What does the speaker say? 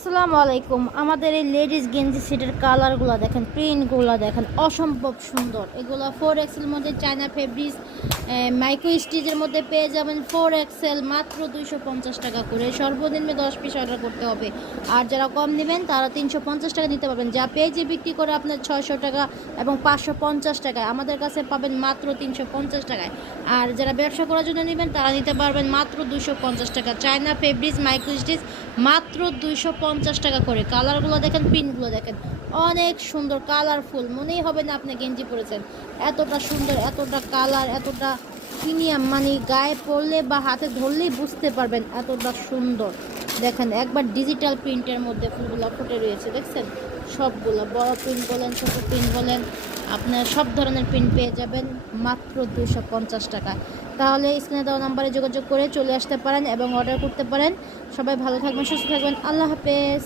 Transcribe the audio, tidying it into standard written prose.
আসসালামু আলাইকুম। আমাদের এই লেডিস গেঞ্জি সেটের কালারগুলো দেখেন, প্রিন্টগুলো দেখেন, অসম্ভব সুন্দর। এগুলো 4XL মধ্যে চায়না ফেব্রিক্স মাইক্রো স্টিচের মধ্যে পেয়ে যাবেন। 4XL মাত্র 250 টাকা করে, সর্বনিম্ন 10 পিস অর্ডার করতে হবে। আর যারা কম নেবেন তারা 350 টাকা নিতে পারবেন। যা পেজে বিক্রি করে আপনার 600 টাকা এবং 550 টাকায়, আমাদের কাছে পাবেন মাত্র 350 টাকায়। আর যারা ব্যবসা করার জন্য নেবেন তারা নিতে পারবেন মাত্র 250 টাকা। চায়না ফেব্রিক্স মাইক্রো স্টিচ মাত্র 250 টাকা করে। কালারগুলো দেখেন, প্রিন্টগুলো দেখেন, অনেক সুন্দর, কালারফুল। মনেই হবে না আপনি গেঞ্জি পরেছেন। এতটা সুন্দর, এতটা কালার, এতটা প্রিমিয়াম, মানে গায়ে পরলে বা হাতে ধরলেই বুঝতে পারবেন এতটা সুন্দর। দেখেন একবার ডিজিটাল প্রিন্টের মধ্যে ফুলগুলো ফুটে রয়েছে, দেখছেন? সবগুলো বড় প্রিন্ট বলেন, ছোট প্রিন্ট বলেন, আপনার সব ধরনের প্রিন্ট পেয়ে যাবেন মাত্র 250 টাকা। তাহলে স্ক্রিনে দেওয়া নাম্বারে যোগাযোগ করে চলে আসতে পারেন এবং অর্ডার করতে পারেন। সবাই ভালো থাকবেন, সুস্থ থাকবেন। আল্লাহ হাফেজ।